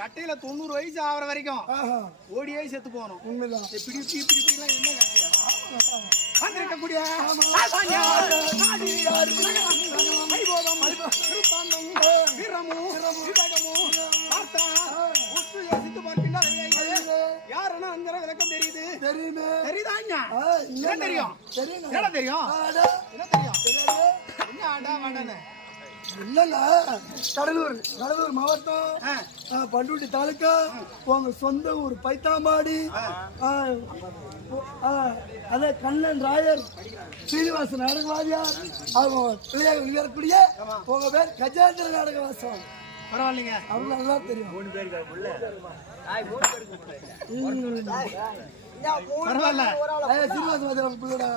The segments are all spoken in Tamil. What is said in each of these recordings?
கட்டையில 90 வயசு ஆகிற வரைக்கும் ஓடியே செத்து போகணும். உண்மைதான். வந்திருக்கக்கூடிய யாருன்னா அந்த விளக்கம் தெரியுது. தெரியுதா? தெரியும். என்ன தெரியும்? என்ன ஆண்டா வாண்டானே இல்லங்க, கடலூர் மாவட்டம் பண்ருட்டி தாலுக்கா, உங்க சொந்த ஊர் பைத்தாம்பாடி. அதே கண்ணன் ராயர் சீனிவாச நாடகவாதியார் அவங்க பிள்ளையாக வெளியேறக்கூடிய உங்க பேர் கஜேந்திர நாடகவாசம். பரவாயில்லைங்க, அவங்க நல்லா தெரியும். பரவாயில்ல, சீனிவாச பிள்ளைடா.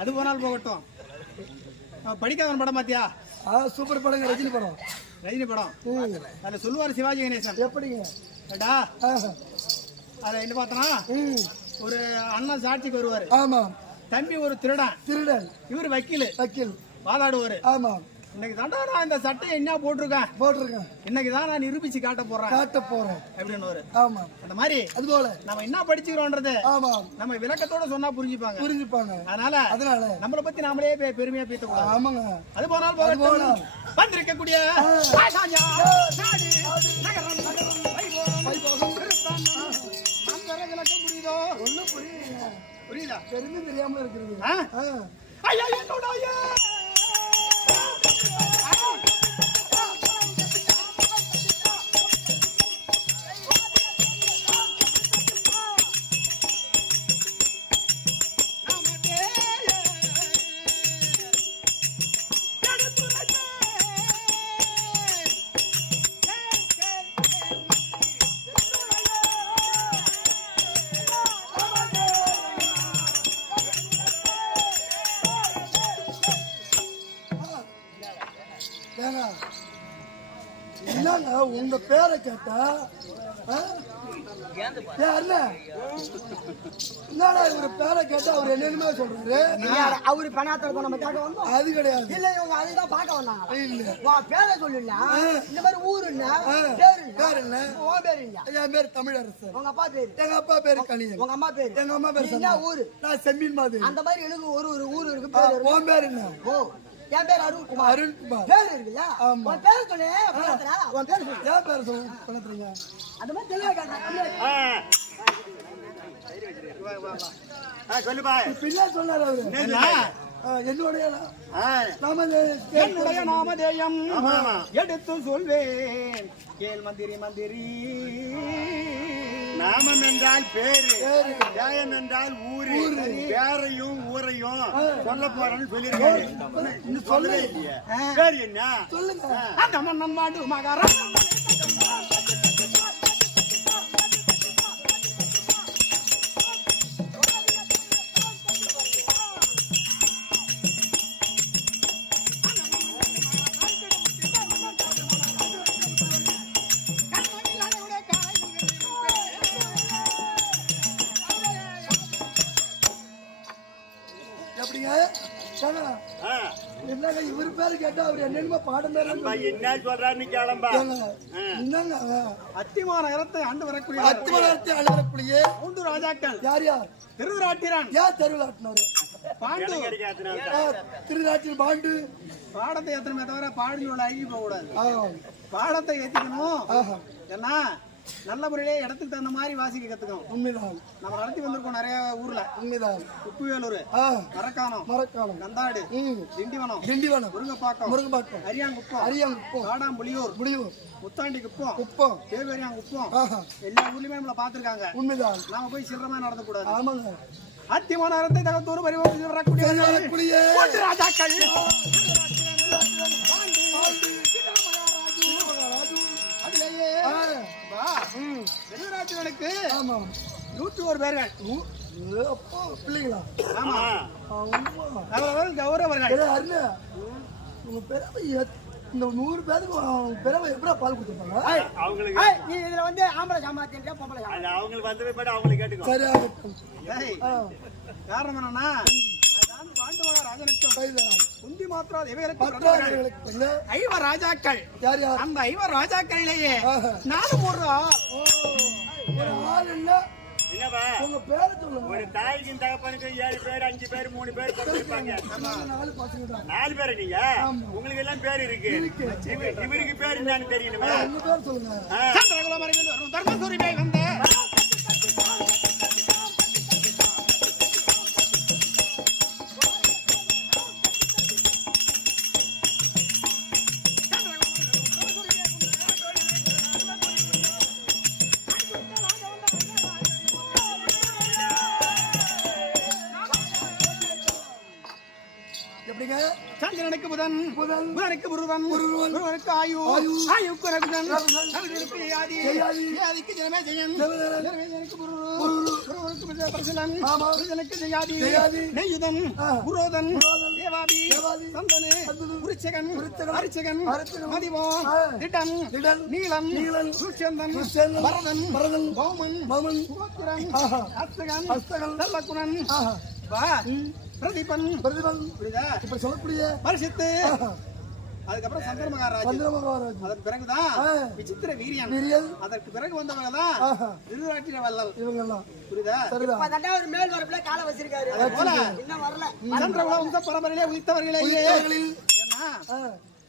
அது போனால் போகட்டும். படிக்காதவன் படம் பாத்தியா? சூப்பர் படங்க, ரஜினி படம். ரஜினி படம் அதுல சொல்லுவார் சிவாஜி கணேசன். எப்படிங்க அத என்ன பார்த்தனா, ஒரு அண்ணன் சாட்சிக்கு வருவாரு. ஆமா. தம்பி ஒரு திருடன், இவரு வக்கீல் வாதாடுவாரு. ஆமா. இன்னைக்கு தாண்டா நான் இந்த சட்டையை என்ன போட்டிருக்கேன், இன்னைக்கு தான் நான் நிரூபிச்சு காட்ட போறேன் அப்படின்னு. ஆமா. அந்த மாதிரி அது போல நம்ம என்ன படிச்சுக்கிறோம்ன்றது நம்ம விளக்கத்தோட சொன்னா புரிஞ்சுப்பாங்க. அதனால நம்மளை பத்தி நாமளே பெருமையா பேசக்கூடாது. ஆமாங்க. அது போனால் வந்திருக்கக்கூடிய விளக்கம் புரியுதோ? ஒண்ணும் புரியுதா? தெரிஞ்சு தெரியாம இருக்கிறது. என்னங்க உங்க பேரை கேட்டா என்னடா இவரு பேரை கேட்டா அவர் என்னென்னுமே சொல்றாரு. அவரு பணாத்தோட நம்ம கேட்க வந்தோம். அது கிடையாது. இல்ல இவங்க அதுதான் பார்க்க வந்தாங்க. இல்ல பேரை சொல்லல. இந்த மாதிரி ஊரு என்ன பேரு என்ன? உன் பேரு என்ன? என் பேரு தமிழரசு. உங்க அப்பா பேரு? எங்க அப்பா பேரு கலியன். உங்க அம்மா பேரு? எங்க அம்மா பேரு என்ன ஊரு? நான் செம்மீன் மாதிரி. அந்த மாதிரி எனக்கு ஒரு ஊரு இருக்கு. பேரு உன் பேரு என்ன? ஓ என் பேர் அருண்குமார். பேர் இருக்குல்ல? உன் பேரு சொல்லு. உன் பேரு சொல்லு. என் பேரு சொல்லு. பணத்துறீங்க அந்த மாதிரி தெளிவா கேட்டேன். சொல்லுப்பா. பிள்ளை சொன்னாரு அவரு. என்னுடைய நாமதேயம் எடுத்து சொல்வேன் கேள் மந்திரி. நாமம் என்றால் பேரு, ஜாயம் என்றால் ஊரு. பேரையும் ஊரையும் சொல்ல போறேன்னு சொல்லிருக்காரு. சொல்லவே இல்லையே. பேரு என்ன சொல்லுங்க. அந்த மன்னன் மாடு மகாரா என்னங்க இவரு பேரு கேட்டா அவர் என்னென்ன பாடம் என்ன சொல்றாருன்னு கேளம்பா. என்னங்க அத்திமாநகரத்தை ஆண்டு வரக்கூடிய மூன்று ராஜாக்கள் யார்? திருவிராட்டிரன். யார் திருவிழாட்டினவர்? பாண்டு. திருநாட்டில் பாண்டு. பாடத்தை ஏத்தணுமே தவிர பாடியோட அழுகி போக கூடாது. பாடத்தை ஏத்திக்கணும். ஏன்னா நல்ல முறையிலே இடத்துக்கு தகுந்த மாதிரி வாசிக்க கத்துக்கணும். உண்மைதான். நம்ம நடத்தி வந்திருக்கோம் நிறைய ஊர்ல. உண்மைதான். உப்புவேலூர், மரக்காணம், கந்தாடு, திண்டிவனம், முருங்கப்பாக்கம், அரியாங்குப்பம், காடாம்புலியூர், முத்தாண்டி குப்பம், தேவேரியாங்குப்பம், எல்லா ஊர்லயுமே நம்மள பாத்துருக்காங்க. உண்மைதான். நாம போய் சிரமமா நடத்த கூடாது. ஆமாங்க. அத்திமாநகரத்தை தகத்தூர் பரிமாற்றம் வரக்கூடிய ராஜாக்கள் வெளிநாட்டுகளுக்கு 101 பேர்கள். பிள்ளைங்களா? கௌரவர்கள். இந்த 100 பேருக்கு பிறவை எப்படி பால் கொடுத்துருப்பாங்க? அவங்களுக்கு நீ இதுல வந்து ஆம்பளை சாமாத்தியா பொம்பளை சாமாத்தியா? அது அவங்களுக்கு வந்தவே பாட்டு அவங்களுக்கு கேட்டுக்கோ. சரி ஆகட்டும். காரணம் என்னன்னா அதான் பாண்டவ ராஜனுக்கும் சரிதான். குந்தி மாத்திரம் இவைகளுக்கு பத்ராதிகளுக்கு என்ன? 5 ராஜாக்கள். யார் யார்? அந்த 5 ராஜாக்களிலேயே ஆஹா. நானும் ஒரு ஆள். ஒரு ஆள் இல்ல. என்னப்பா உங்க பேரை சொல்லுங்க. ஒரு தாய்க்கும் தகப்பனுக்கு 7 பேர் 5 பேர் 3 பேர் கொடுத்திருப்பாங்க. 4 பசங்க தான். 4 பேர் நீங்க உங்களுக்கு எல்லாம் பேர் இருக்கு. இவருக்கு பேர் என்னன்னு தெரியணுமா? உங்க பேர் சொல்லுங்க. சந்திரகுல மறைவில் வரும் தர்மசூரியை வந்த எப்படிங்க? சந்திரனுக்கு புதன் புதன். புதனுக்கு புருவன் புருவனுக்கு ஆயு ஆயுக்கு ரகுதன் ரகுதனுக்கு யாதி யாதிக்கு ஜனமேஜயன் ஜனமேஜயனுக்கு புருவனுக்கு பிரசலன் பிரசலனுக்கு ஜயாதி நெய்யுதன் புரோதன் தேவாதி சந்தனு உரிச்சகன் அரிச்சகன் மதிவான் திடன் நீலன் சுச்சந்தன் பரதன் பௌமன் சுபத்திரன் அஸ்தகன் தல்லகுணன் வா பிரதீபன் புரியுதா? இப்ப சொல்லக்கூடிய பரிசுத்து அதுக்கப்புறம் சந்திர மகாராஜ் அதற்கு பிறகுதான் விசித்திர வீரியன் அதற்கு பிறகு வந்தவங்க தான் திருராட்டின வள்ளல் இவங்க எல்லாம் புரியுதா? ஒரு மேல் வரப்புல காலை வச்சிருக்காரு அதே போல இன்னும் வரல சந்திரகுல வம்ச பரம்பரையிலே உதித்தவர்களே ஏன்னா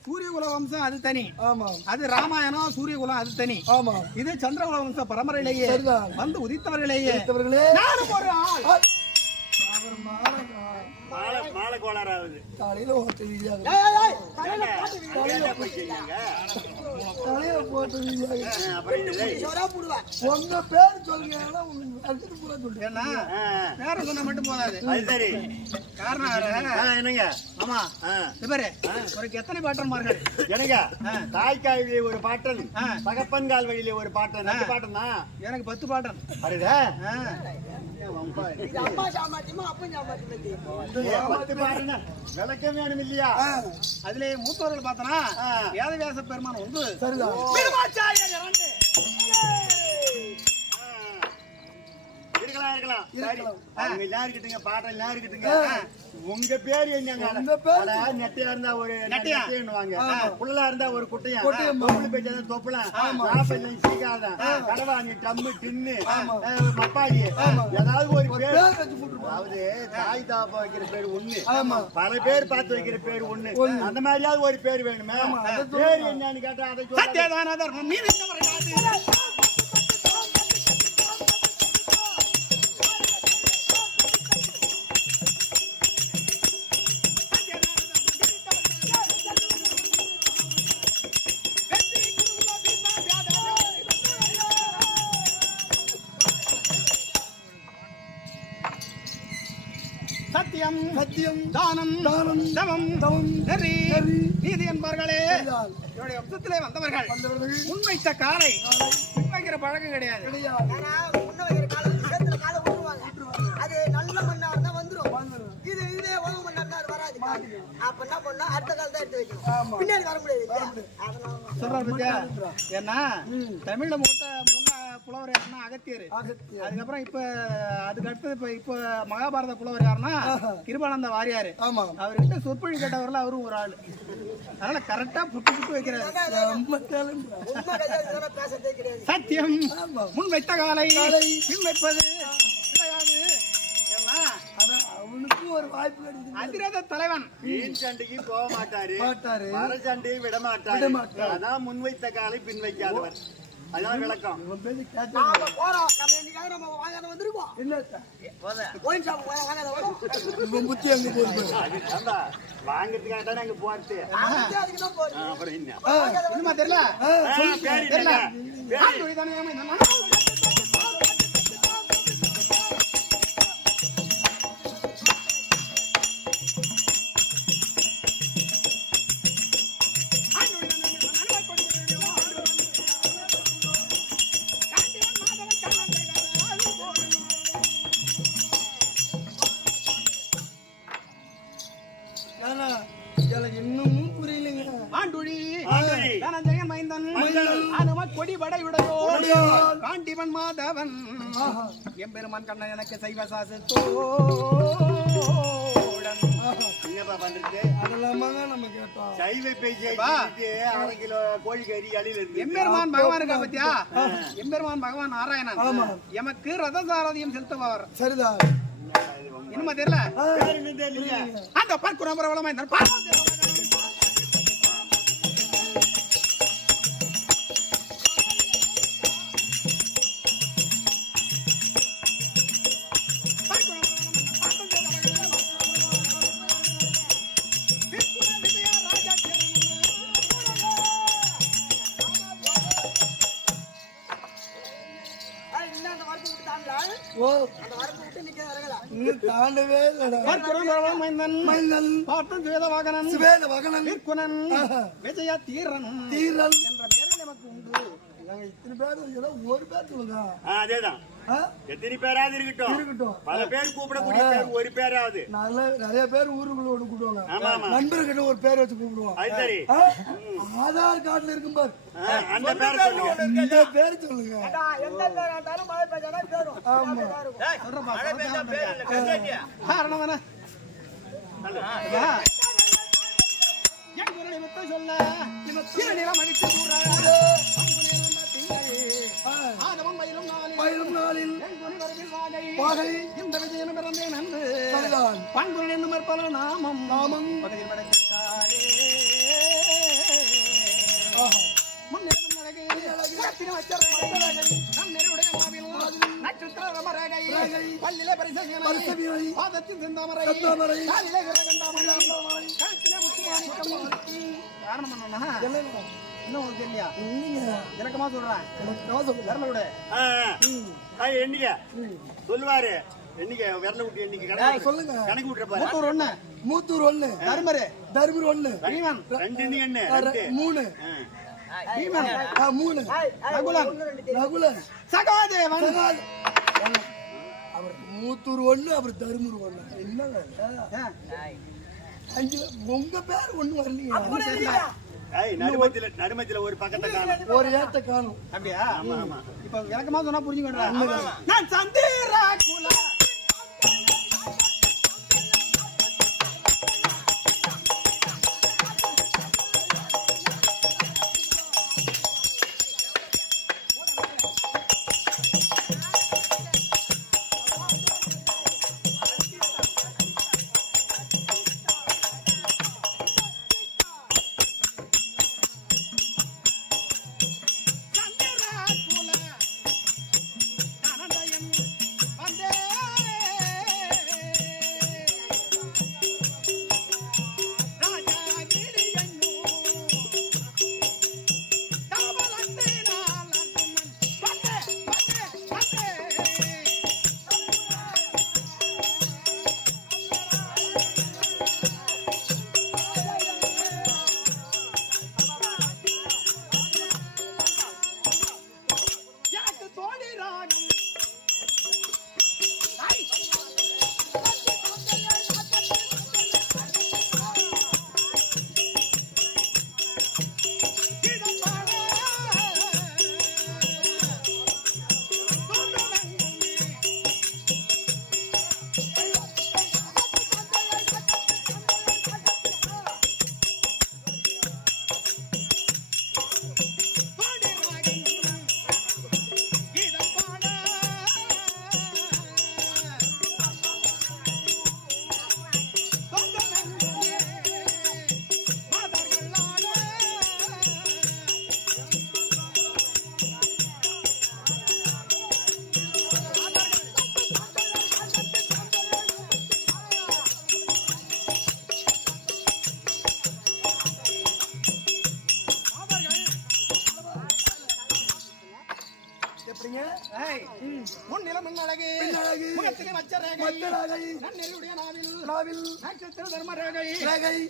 சூரியகுல வம்சம் அது தனி. ஆமா. அது ராமாயணம் சூரியகுலம் அது தனி. ஆமா. இது சந்திரகுல வம்ச பரம்பரையிலேயே வந்து உதித்தவர்களேயே நானும் ஒரு ஆள். மாலை கோளாறாவது தலையில ஓட்டு வீதியாக தலையில போட்டு வீதியாக உங்க பேர் சொல்லுங்க. ஏன்னா பேர சொன்னா மட்டும் போதாது. அது சரி. காரணம் என்னங்க? ஆமா இவரு ஒரு எத்தனை பாட்டன்மார்கள் எனக்கு தாய்க்காய் வழியிலே ஒரு பாட்டன் தகப்பன் கால் வழியிலே ஒரு பாட்டன் 2 பாட்டன் தான். எனக்கு 10 பாட்டன். வருதா? இது அம்மா சாமாத்தியமா அப்பன் சாமாத்தியமா? விளக்கம் வேணும் இல்லையா? அதுல மூத்தவர்கள் பார்த்தனா வேதவியாச பெருமான் ஒன்று சரிதான். இருக்கலாம் சரி. அவங்க எல்லாம் இருக்கட்டுங்க, பாட்டம் எல்லாம் இருக்கட்டுங்க. உங்க பேர் என்னங்க? நெட்டையா இருந்தா ஒரு நெட்டையான்னுவாங்க, புள்ளலா இருந்தா ஒரு குட்டையா, தொப்புளு பேச்சா தொப்புலாம், நாப்பது சீக்காதான், கடவாணி, டம்மு, டின்னு, மப்பாடி, ஏதாவது ஒரு பேர். அதாவது தாய் தாப்பா வைக்கிற பேர் ஒண்ணு, பல பேர் பார்த்து வைக்கிற பேர் ஒண்ணு. அந்த மாதிரியாவது ஒரு பேர் வேணுமே. பேர் என்னன்னு கேட்டா அதை சத்தியம் சத்தியம் தானம் தானம் தவம் தவம் நெறி நீதி என்பார்களே என்னுடைய வம்சத்திலே வந்தவர்கள் முன்வைத்த காலை பின்வைக்கிற பழக்கம் கிடையாது. முன்ன வைக்கிற காலை சேர்த்துல காலை விட்டுருவாங்க. அது நல்ல மண்ணா இருந்தா வந்துரும். இது இதே உழவு மண்ணா இருந்தா அது வராது. அப்ப என்ன பண்ணா அடுத்த கால் தான் எடுத்து வைக்கணும். பின்னாடி வர முடியாது. சொல்றாரு பத்தியா? ஏன்னா தமிழ்ல முதல்ல புலவர் யாருன்னா அகத்தியர். அதுக்கப்புறம் இப்ப அதுக்கு அடுத்தது இப்ப மகாபாரத புலவர் யாருன்னா கிருபானந்த வாரியாரு. அவர்கிட்ட சொற்பொழி கேட்டவர்கள் அவரும் ஒரு ஆளு. அதனால கரெக்டா புட்டு வைக்கிறாரு. சத்தியம் முன் வைத்த காலை பின் வைப்பது கிடையாது. அவனுக்கு ஒரு வாய்ப்பு கிடைக்குது. அதிரத தலைவன் வீண் சண்டைக்கு போக மாட்டாரு, மர சண்டையை விட மாட்டாரு. அதான் முன் வைத்த காலை பின் வைக்காதவர். அதான் விளக்கம். போறோம் நம்ம என்னைக்காவது நம்ம வாங்காத வந்திருக்கோம். ஒயின் ஷாப் வாங்காத வரும். புத்தி அங்க போகுது. வாங்கிறதுக்காக தானே அங்க போறது. அதுக்கு தான் போறோம். அப்புறம் என்ன இன்னுமா தெரியல? எனக்கு இன்னமும் புரியலைங்க. ஆண்டுழி கொடிபடையுடையோ காண்டிவன் மாதவன் எம்பெருமான் கண்ணன் எனக்கு சைவ சாசத்தோடன் சைவ பேச்சு 1/2 கிலோ கோழிக்கறி அடியில் இருக்கு. எம்பெருமான் பகவான் இருக்கா பத்தியா? எம்பெருமான் பகவான் நாராயணன் எமக்கு ரதசாரதியம் செலுத்துவார். சரிதான். இன்னுமா தெரியல? தெரியல. அந்த பார்க்குறோம் பிரபலமா இந்த தாண்டவே விஜய தீரன் தீரன் என்ற பெயரில் நமக்கு உண்டு. இத்தனை பேர் ஒரு பேர் சொல்லுங்க. அதேதான். எத்தனை பேராவது இருக்கட்டும், பல பேர் கூப்பிடக்கூடிய பேர் ஒரு பேராவது. நிறைய பேர் ஊருக்குள்ள ஒண்ணு கூப்பிடுவாங்க. நண்பர்கிட்ட ஒரு பேர் வச்சு கூப்பிடுவாங்க. ஆதார் கார்டுல இருக்கும் பாரு, அந்த பேர் சொல்லுங்க. இந்த பேர் சொல்லுங்க. இந்த விஜயம் பிறந்தேன் என்று பண்புடன் என்னும் பல நாமம் பகுதியில் படைத்தாரே. இலக்கமா சொல்றேன் எண்ணிக்க சொல்லுவாரு. எண்ணிக்க விரல விட்டு எண்ணிக்க சொல்லுங்க. கணக்கு விட்டுறப்பாரு. மூத்தூர் 1 தர்மபுரி 1 2 எண்ணு 3 ரகுலன் சகாதேவன் அவர் மூத்தூர் 1 அப்புறம் தர்மபுரி 1. என்னங்க 5 உங்க பேர் ஒண்ணு வரலீங்க. நடுமத்தில ஒரு பக்கத்தை காணும், ஒரு ஏத்த காணும். அப்படியா? இப்ப இலக்கமா சொன்னா புரிஞ்சுக்கணும். நான் சந்திரா குல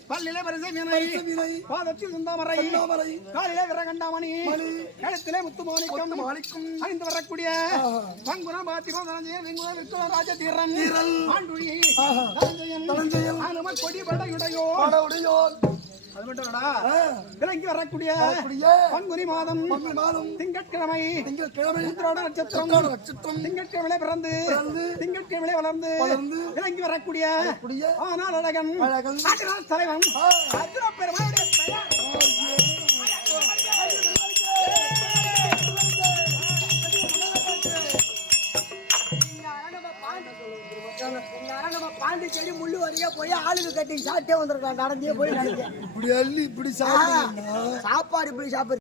பல்லிலே பரிசை பாதத்தில் சுந்தாமரை காலிலே விரகண்டாமணி கழுத்திலே முத்துமாணிக்கம் அணிந்து வரக்கூடிய பங்குன பாத்திரம் ராஜதீரன் ஆண்டுழி கொடி படையுடையோர் அது மட்டும் இல்லடா விளங்கி வரக்கூடிய பங்குனி மாதம் திங்கட்கிழமை உத்திராட நட்சத்திரம் திங்கட்கிழமை பிறந்து திங்கட்கிழமை வளர்ந்து விளங்கி வரக்கூடிய ஆனால் அழகன் தலைவன் அர்ஜுன பெருமாளுடைய பெயர் பாண்டிச்சேரி முள்ளு வரையா போய் ஆளுக்கு கட்டி சாப்பிட்டே வந்திருக்கான் நடந்தே போய் இப்படி அள்ளி இப்படி சாப்பாடு இப்படி சாப்பிடு